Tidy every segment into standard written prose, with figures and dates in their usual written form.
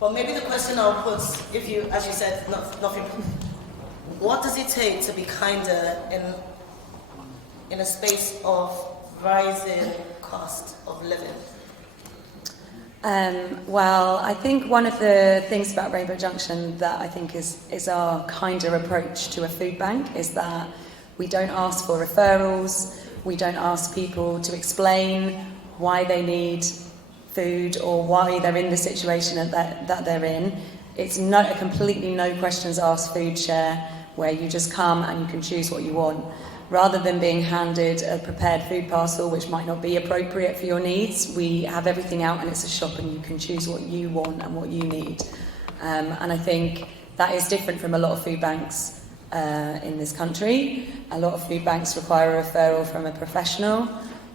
But maybe the question I'll put, if you, as you said, nothing. What does it take to be kinder in a space of rising cost of living? Well, I think one of the things about Rainbow Junction that I think is our kinder approach to a food bank is that we don't ask for referrals, we don't ask people to explain why they need food or why they're in the situation that they're in. It's not a completely no questions asked food share where you just come and you can choose what you want. Rather than being handed a prepared food parcel which might not be appropriate for your needs, we have everything out and it's a shop and you can choose what you want and what you need. And I think that is different from a lot of food banks in this country. A lot of food banks require a referral from a professional,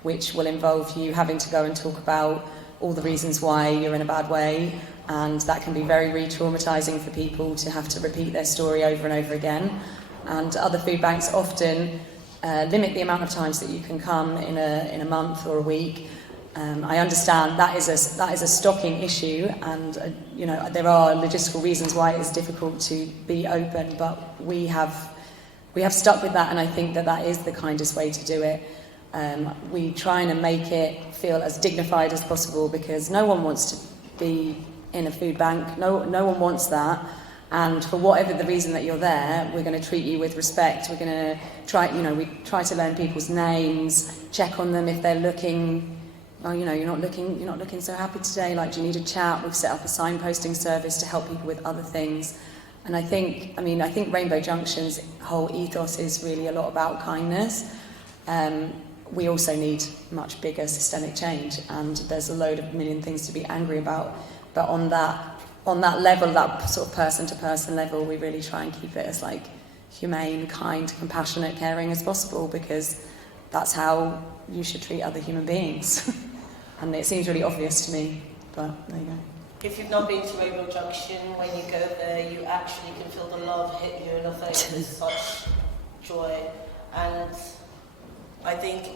which will involve you having to go and talk about all the reasons why you're in a bad way, and that can be very re-traumatising for people to have to repeat their story over and over again. And other food banks often limit the amount of times that you can come in a month or a week. I understand that is a stocking issue, and there are logistical reasons why it is difficult to be open, but we have stuck with that, and I think that is the kindest way to do it. We try and make it feel as dignified as possible because no one wants to be in a food bank. No one wants that. And for whatever the reason that you're there, we're going to treat you with respect. We're going to we try to learn people's names, check on them if they're looking, you're not looking so happy today, like, do you need a chat? We've set up a signposting service to help people with other things. And I think Rainbow Junction's whole ethos is really a lot about kindness. We also need much bigger systemic change, and there's a million things to be angry about. But on that level, that sort of person-to-person level, we really try and keep it as humane, kind, compassionate, caring as possible, because that's how you should treat other human beings. And it seems really obvious to me, but there you go. If you've not been to Rainbow Junction, when you go there, you actually can feel the love hit you in the face with such joy. And I think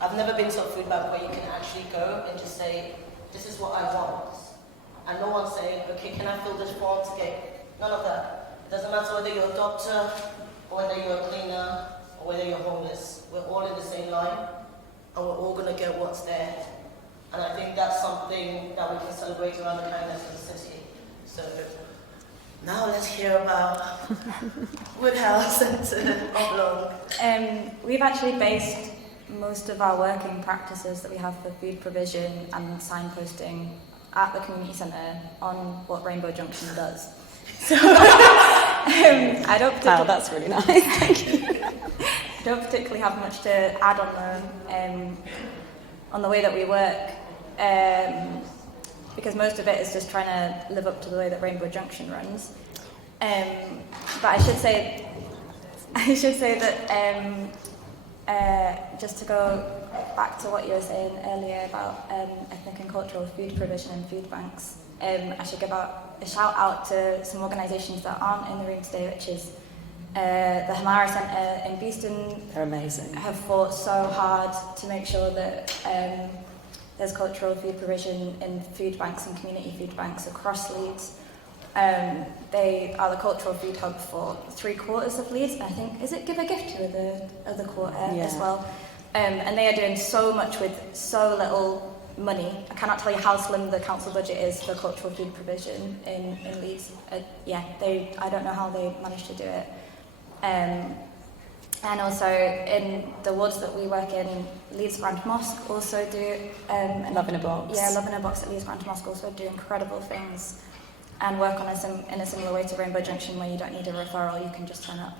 I've never been to a food bank where you can actually go and just say, this is what I want. And no one's saying, okay, can I fill this form to get? None of that. It doesn't matter whether you're a doctor, or whether you're a cleaner, or whether you're homeless. We're all in the same line, and we're all going to get what's there. And I think that's something that we can celebrate around the kindness of the city. So now let's hear about Woodhouse and Oblong. We've actually based most of our working practices that we have for food provision and signposting at the community centre on what Rainbow Junction does. So I don't Wow, that's really nice. Thank you. I don't particularly have much to add on the way that we work, because most of it is just trying to live up to the way that Rainbow Junction runs. But I should say that just to go back to what you were saying earlier about ethnic and cultural food provision and food banks, I should give out a shout out to some organisations that aren't in the room today, which is the Hamara Centre in Beeston. They're amazing. Have fought so hard to make sure that there's cultural food provision in food banks and community food banks across Leeds. They are the cultural food hub for 3/4 of Leeds, and I think, is it Give a Gift to the other quarter as well? And they are doing so much with so little money. I cannot tell you how slim the council budget is for cultural food provision in Leeds. I don't know how they managed to do it. And also in the wards that we work in, Leeds Grand Mosque also do... Love in a Box. Yeah, Love in a Box at Leeds Grand Mosque also do incredible things and work on in a similar way to Rainbow Junction, where you don't need a referral, you can just turn up.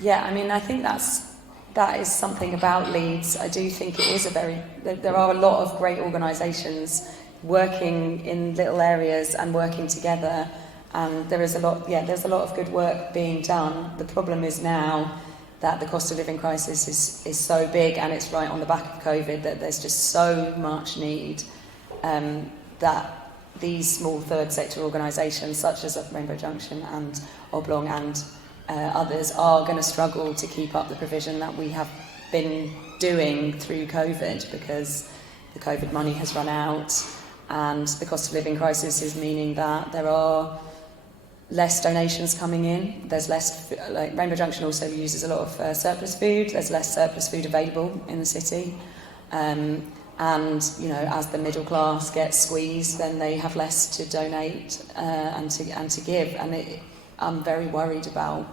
Yeah, I mean, I think that is something about Leeds. I do think it is there are a lot of great organisations working in little areas and working together, and there's a lot of good work being done. The problem is now that the cost of living crisis is so big, and it's right on the back of COVID, that there's just so much need that these small third sector organisations such as Rainbow Junction and Oblong and others are going to struggle to keep up the provision that we have been doing through COVID, because the COVID money has run out and the cost of living crisis is meaning that there are less donations coming in. There's less, like Rainbow Junction also uses a lot of surplus food. There's less surplus food available in the city. And, you know, as the middle class gets squeezed, then they have less to donate and to give. And I'm very worried about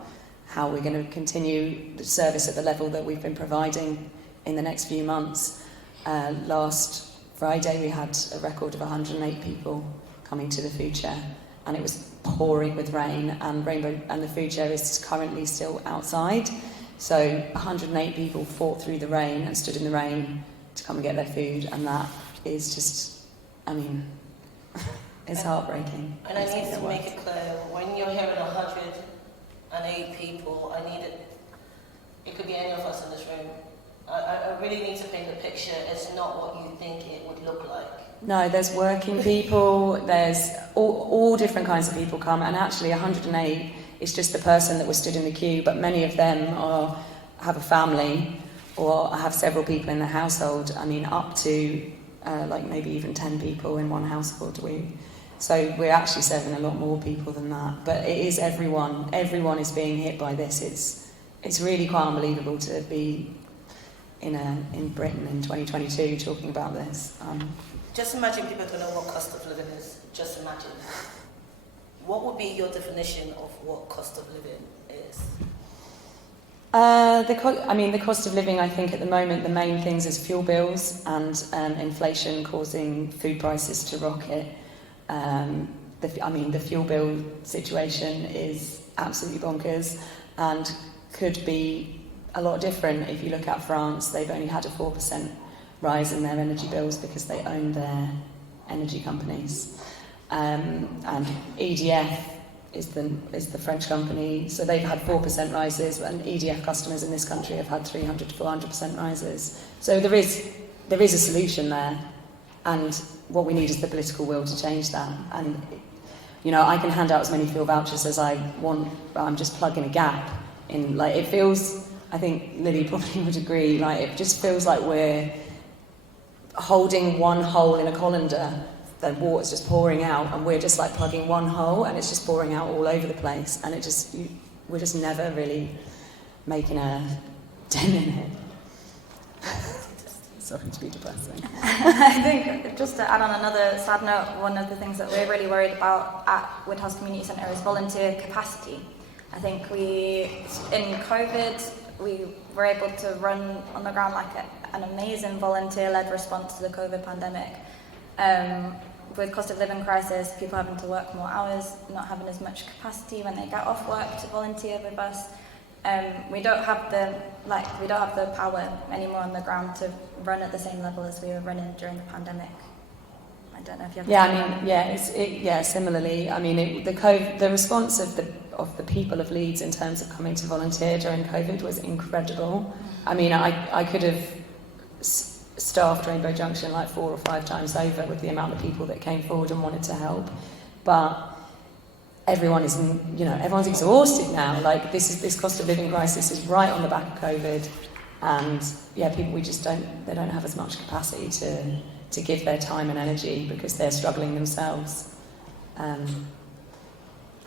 how we're going to continue the service at the level that we've been providing in the next few months. Last Friday we had a record of 108 people coming to the food share, and it was pouring with rain, and the food share is currently still outside. So 108 people fought through the rain and stood in the rain to come and get their food, and that is just, I mean, it's heartbreaking. And I need to make it clear, when you're hearing 108 people, it could be any of us in this room. I really need to paint the picture. It's not what you think it would look like. No, there's working people, there's all different kinds of people come, and actually 108 is just the person that was stood in the queue, but many of them have a family or have several people in their household. I mean, up to like maybe even 10 people in one household. So we're actually serving a lot more people than that. But it is everyone. Everyone is being hit by this. It's really quite unbelievable to be in Britain in 2022 talking about this. Just imagine people don't know what cost of living is. Just imagine. What would be your definition of what cost of living is? The cost of living, I think at the moment the main things is fuel bills and inflation causing food prices to rocket. The fuel bill situation is absolutely bonkers and could be a lot different. If you look at France, they've only had a 4% rise in their energy bills because they own their energy companies. And EDF is the French company, so they've had 4% rises, and EDF customers in this country have had 300 to 400% rises. So there is a solution there, and what we need is the political will to change that. And you know, I can hand out as many fuel vouchers as I want, but I'm just plugging a gap in. Like, it feels, I think Lily probably would agree, like it just feels like we're holding one hole in a colander. The water's just pouring out, and we're just like plugging one hole, and it's just pouring out all over the place, and we're just never really making a dent in it. Sorry to be depressing. I think, just to add on another sad note, one of the things that we're really worried about at Woodhouse Community Centre is volunteer capacity. I think in COVID, we were able to run on the ground like an amazing volunteer-led response to the COVID pandemic. With cost of living crisis, people having to work more hours, not having as much capacity when they get off work to volunteer with us. We don't have the power anymore on the ground to run at the same level as we were running during the pandemic. I don't know if you have. Similarly, I mean, the response of the people of Leeds in terms of coming to volunteer during COVID was incredible. I mean, I could have staffed Rainbow Junction like 4 or 5 times over with the amount of people that came forward and wanted to help, but everyone's exhausted now. Like, this cost of living crisis is right on the back of COVID, and people they don't have as much capacity to give their time and energy because they're struggling themselves. I don't know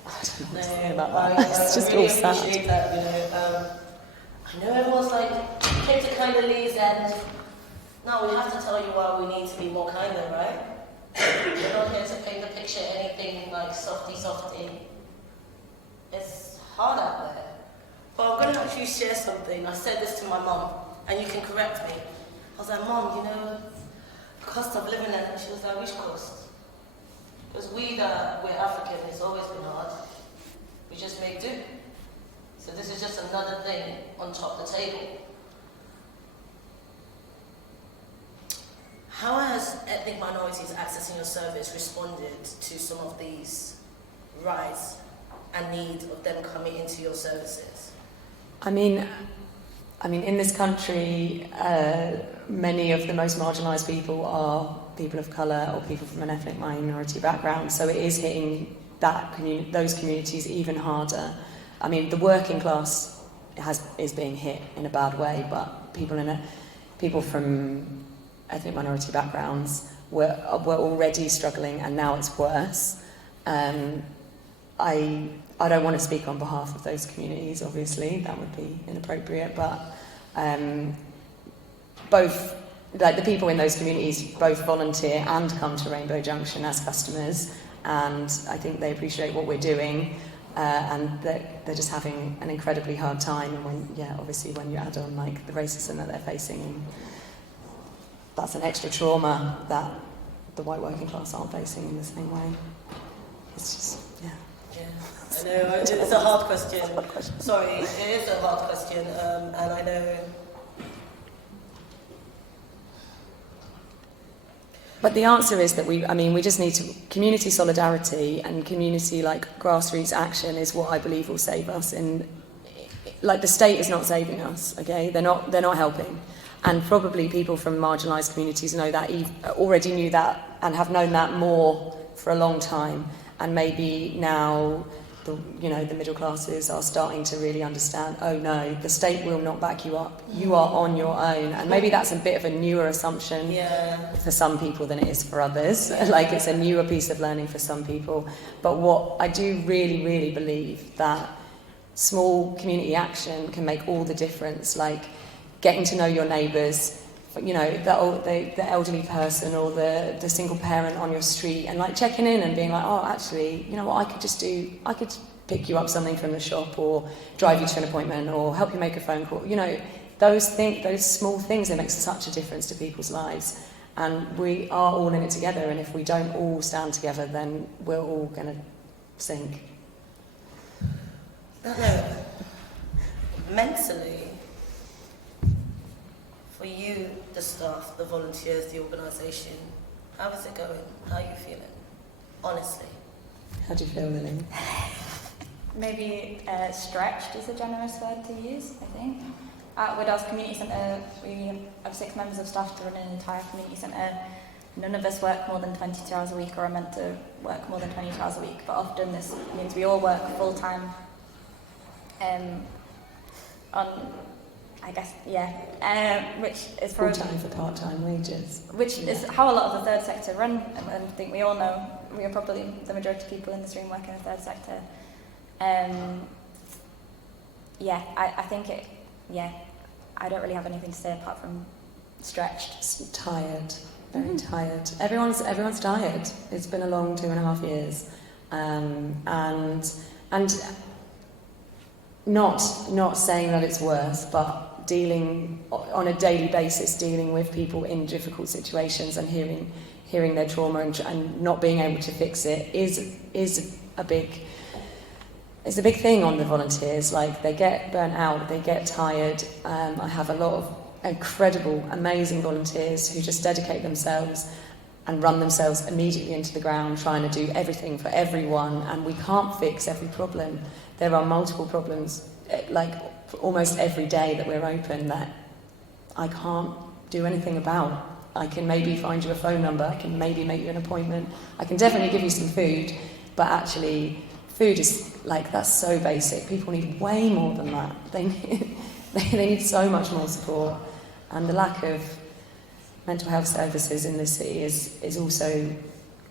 what to say about that. It's just really all sad. Appreciate that, I know everyone's like, hate to kind of Lee's end. No, we have to tell you why we need to be more kinder, right? We're not here to paint the picture anything like softy. It's hard out there. But I'm going to actually share something. I said this to my mum, and you can correct me. I was like, Mum, you know, cost of living, and she was like, which cost? Because we're African, it's always been hard. We just make do. So this is just another thing on top of the table. How has ethnic minorities accessing your service responded to some of these rights and need of them coming into your services? I mean, in this country, many of the most marginalised people are people of colour or people from an ethnic minority background, so it is hitting those communities even harder. I mean, the working class is being hit in a bad way, but people from ethnic minority backgrounds were already struggling, and now it's worse. I don't want to speak on behalf of those communities, obviously, that would be inappropriate, but both, like the people in those communities both volunteer and come to Rainbow Junction as customers, and I think they appreciate what we're doing, and they're just having an incredibly hard time, and obviously when you add on like the racism that they're facing, that's an extra trauma that the white working class aren't facing in the same way. It's just, Yeah, I know, it's a hard question. Sorry, it is a hard question, and I know. But the answer is that we just need to, community solidarity and community like grassroots action is what I believe will save us. Like the state is not saving us, okay? They're not helping. And probably people from marginalised communities know that, already knew that and have known that more for a long time. And maybe now the middle classes are starting to really understand, oh no, the state will not back you up. You are on your own. And maybe that's a bit of a newer assumption for some people than it is for others. Like it's a newer piece of learning for some people. But what I do really, really believe that small community action can make all the difference. Like getting to know your neighbours, the elderly person or the single parent on your street, and like checking in and being like, oh, actually, you know what, I could pick you up something from the shop or drive you to an appointment or help you make a phone call. Those small things that make such a difference to people's lives. And we are all in it together, and if we don't all stand together, then we're all going to sink. No, mentally, for you, the staff, the volunteers, the organisation, how is it going? How are you feeling? Honestly. How do you feel, Lily? Maybe stretched is a generous word to use, I think. At Woodhouse Community Centre, we have 6 members of staff to run an entire community centre. None of us work more than 22 hours a week or are meant to work more than 22 hours a week, but often this means we all work full-time which is for full-time for part-time wages. Which is how a lot of the third sector run, and I think we all know, we are probably the majority of people in this room work in the third sector. I think I don't really have anything to say apart from stretched. Tired, very tired. Everyone's tired. It's been a long 2.5 years, and not saying that it's worse, but dealing on a daily basis, dealing with people in difficult situations and hearing their trauma and not being able to fix it is a big thing on the volunteers. Like they get burnt out, they get tired. I have a lot of incredible, amazing volunteers who just dedicate themselves and run themselves immediately into the ground, trying to do everything for everyone, and we can't fix every problem. There are multiple problems, like almost every day that we're open, that I can't do anything about. I can maybe find you a phone number, I can maybe make you an appointment, I can definitely give you some food, but actually food is like, that's so basic. People need way more than that. They need so much more support, and the lack of mental health services in this city is also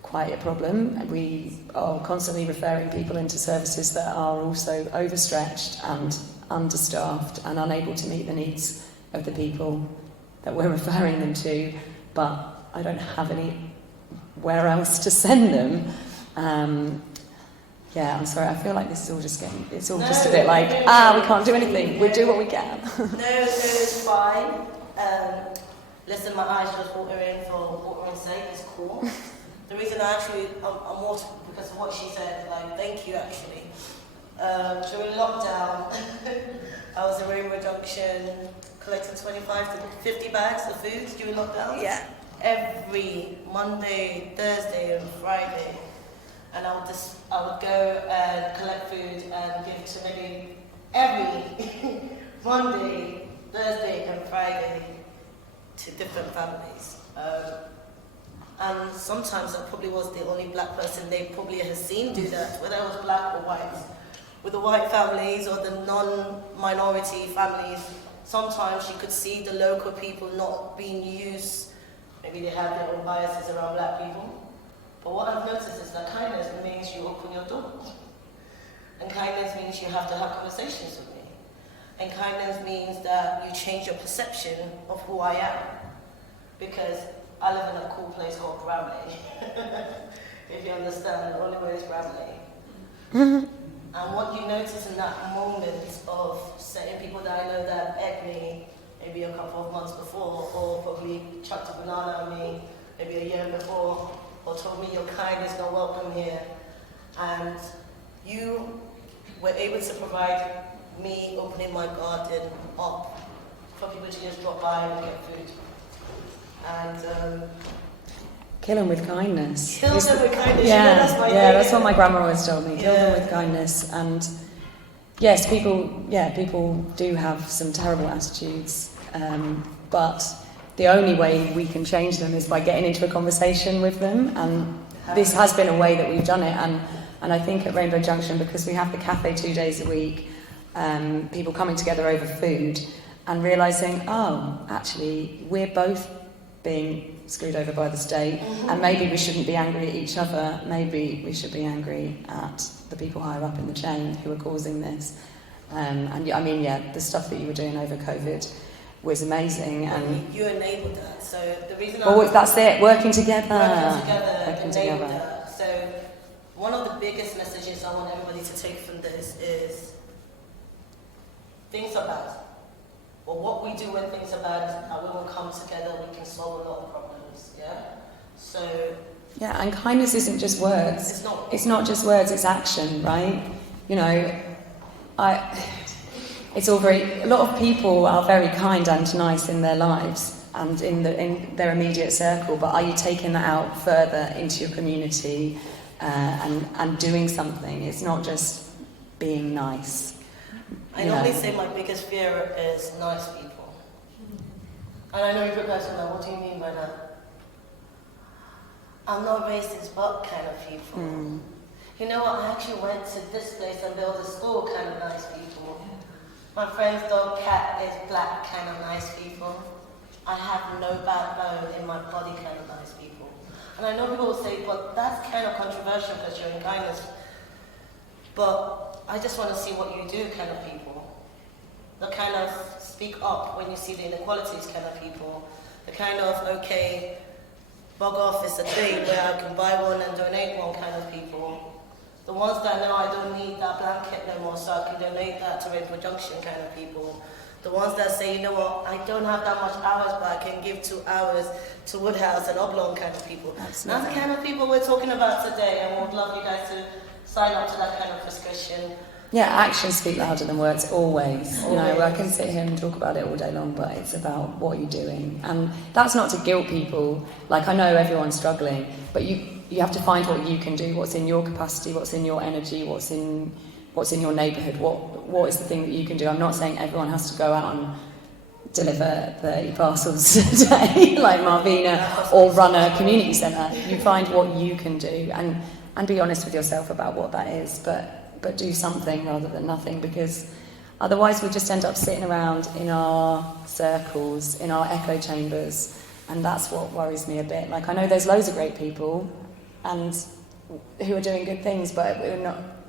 quite a problem. We are constantly referring people into services that are also overstretched and understaffed and unable to meet the needs of the people that we're referring them to, but I don't have anywhere else to send them. I'm sorry, I feel like this is all just just a bit like, we can't do anything, we'll do what we can. No, it's fine. Listen, my eyes just watering for watering's sake, it's cool. The reason I'm water because of what she said, like, thank you actually. During lockdown, I was in Rainbow Junction collecting 25 to 50 bags of food during lockdown. Yeah. Every Monday, Thursday and Friday. And I would go and collect food and give to maybe every Monday, Thursday and Friday to different families. And sometimes I probably was the only black person they probably had seen do that, whether I was black or white. With the white families or the non-minority families, sometimes you could see the local people not being used Maybe they have their own biases around black people. But what I've noticed is that kindness means you open your door. And kindness means you have to have conversations with me. And kindness means that you change your perception of who I am. Because I live in a cool place called Bramley. If you understand, the only way is Bramley. And what you notice in that moment of certain people that I know that egged me maybe a couple of months before, or probably chucked a banana at me maybe a year before, or told me your kindness not welcome here. And you were able to provide me opening my garden up for people to just drop by and get food. And kill them with kindness. Kill them with kindness. Yeah, that's my that's what my grandma always told me. Kill them with kindness. And yes, people do have some terrible attitudes, but the only way we can change them is by getting into a conversation with them. And this has been a way that we've done it. And I think at Rainbow Junction, because we have the cafe 2 days a week, people coming together over food and realising, oh, actually, we're both being screwed over by the state, and maybe we shouldn't be angry at each other, maybe we should be angry at the people higher up in the chain who are causing this. The stuff that you were doing over COVID was amazing. And you enabled that. So the reason that's it, working together. Working together. That. So one of the biggest messages I want everybody to take from this is things are bad. But what we do when things are bad is that we will come together, we can solve a lot of problems, yeah? So... yeah, and kindness isn't just words. It's not just words, it's action, right? You know, a lot of people are very kind and nice in their lives and in their immediate circle, but are you taking that out further into your community and doing something? It's not just being nice. I normally say my biggest fear is nice people. And I know you're guys are like, what do you mean by that? I'm not racist, but kind of people. You know what, I actually went to this place and built a school, kind of nice people. My friend's dog cat is black, kind of nice people. I have no backbone in my body, kind of nice people. And I know people will say, but that's kind of controversial because you're in kindness. But I just want to see what you do kind of people. The kind of speak up when you see the inequalities kind of people. The kind of, okay, bug off is a thing where I can buy one and donate one kind of people. The ones that know I don't need that blanket no more so I can donate that to Rainbow Junction kind of people. The ones that say, you know what, I don't have that much hours but I can give 2 hours to Woodhouse and Oblong kind of people. Absolutely. That's the kind of people we're talking about today, and we'd love you guys to sign up to that kind of discussion. Yeah, actions speak louder than words, always. You know, I can sit here and talk about it all day long, but it's about what you're doing. And that's not to guilt people. Like, I know everyone's struggling, but you have to find what you can do, what's in your capacity, what's in your energy, what's in your neighbourhood, what is the thing that you can do. I'm not saying everyone has to go out and deliver 30 parcels a day, like Marvina, or run a community centre. You find what you can do, and be honest with yourself about what that is, but do something rather than nothing, because otherwise we just end up sitting around in our circles, in our echo chambers, and that's what worries me a bit. Like, I know there's loads of great people and who are doing good things, but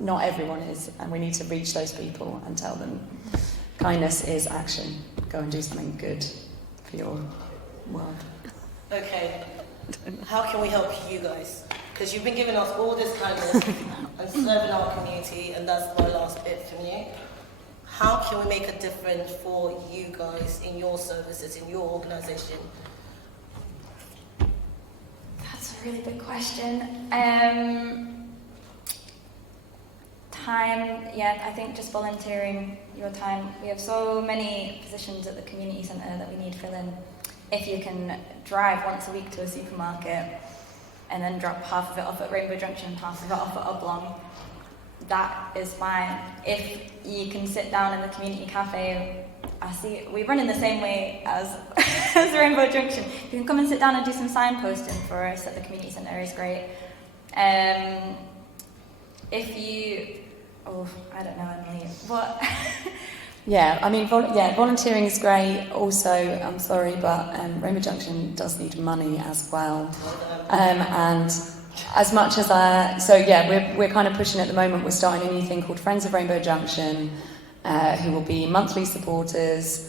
not everyone is, and we need to reach those people and tell them kindness is action. Go and do something good for your world. Okay, how can we help you guys? Because you've been giving us all this kindness and serving our community, and that's my last bit from you. How can we make a difference for you guys in your services, in your organisation? That's a really big question. Time, yeah, I think just volunteering your time. We have so many positions at the community centre that we need filling. If you can drive once a week to a supermarket and then drop half of it off at Rainbow Junction, half of it off at Oblong, that is fine. If you can sit down in the community cafe, we run in the same way as Rainbow Junction. You can come and sit down and do some signposting for us at the community centre is great. If you, I don't know, Emily, but Yeah, I mean, volunteering is great. Also, I'm sorry, but Rainbow Junction does need money as well. And as much as we're kind of pushing at the moment. We're starting a new thing called Friends of Rainbow Junction, who will be monthly supporters.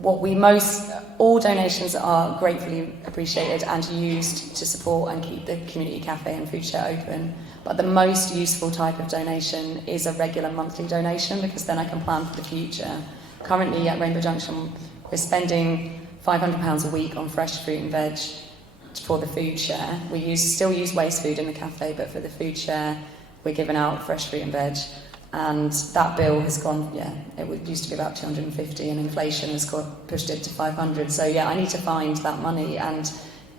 All donations are gratefully appreciated and used to support and keep the community cafe and food shed open. But the most useful type of donation is a regular monthly donation, because then I can plan for the future. Currently at Rainbow Junction, we're spending £500 a week on fresh fruit and veg for the food share. We still use waste food in the cafe, but for the food share, we're giving out fresh fruit and veg. And that bill has gone, it used to be about 250, and inflation has pushed it to 500. So I need to find that money, and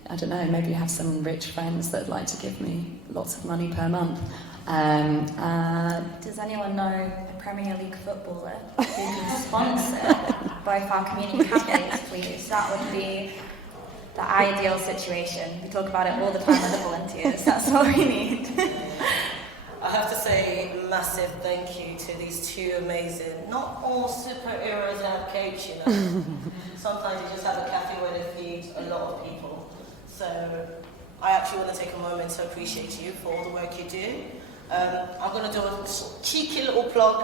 I don't know, maybe you have some rich friends that'd like to give me lots of money per month. Does anyone know a Premier League footballer who can sponsor both our community cafes, please? That would be the ideal situation. We talk about it all the time with the volunteers. That's what we need. I have to say massive thank you to these two amazing, not all superheroes have coach, Sometimes you just have a cafe where they feed a lot of people. So I actually want to take a moment to appreciate you for all the work you do. I'm going to do a cheeky little plug.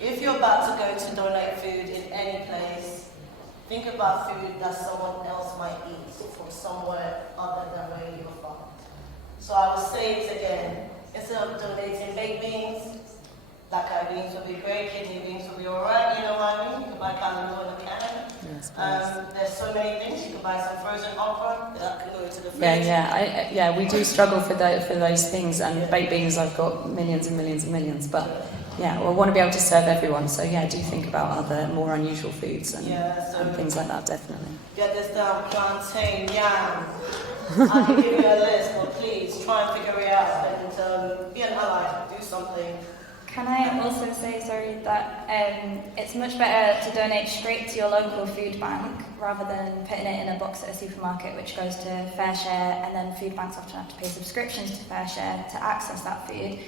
If you're about to go to donate food in any place, think about food that someone else might eat from somewhere other than where you're from. So I will say it again. Instead of donating baked beans, black eyed beans will be great, kidney beans will be alright, you know what I mean? You can buy callaloo in a can. Yes, there's so many things. You can buy some frozen okra that can go into the fridge. We do struggle for those things, and baked beans I've got millions and millions and millions, but I want to be able to serve everyone, so do think about other more unusual foods and things like that, definitely. Get this down, plantain, yam. I can give you a list, but please try and figure it out and be an ally, do something. Can I also say, that it's much better to donate straight to your local food bank rather than putting it in a box at a supermarket, which goes to FareShare, and then food banks often have to pay subscriptions to FareShare to access that food.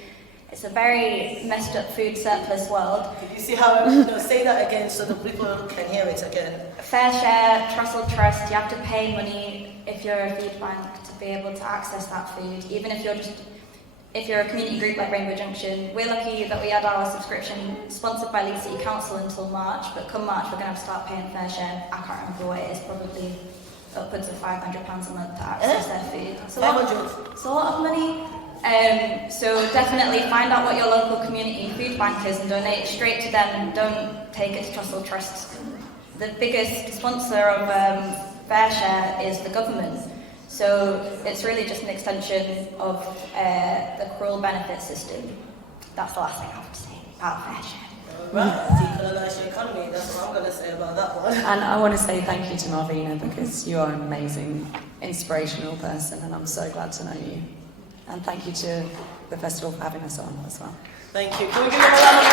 It's a very messed up food surplus world. Can you see how I'm say that again so the people can hear it again? FareShare, Trussell Trust, you have to pay money if you're a food bank to be able to access that food, even if you're a community group like Rainbow Junction. We're lucky that we had our subscription sponsored by Leeds City Council until March, but come March we're going to have to start paying FareShare. I can't remember what it is, probably upwards of £500 a month to access their food. It's a lot of money. So definitely find out what your local community food bank is and donate straight to them. Don't take it to Trussell Trust. The biggest sponsor of FareShare is the government. So it's really just an extension of the cruel benefit system. That's the last thing I have to say about FareShare. Right, decolonise your economy, that's what I'm going to say about that one. And I want to say thank you to Marvina, because you are an amazing, inspirational person, and I'm so glad to know you. And thank you to the festival for having us on as well. Thank you. Can we give them a round of applause?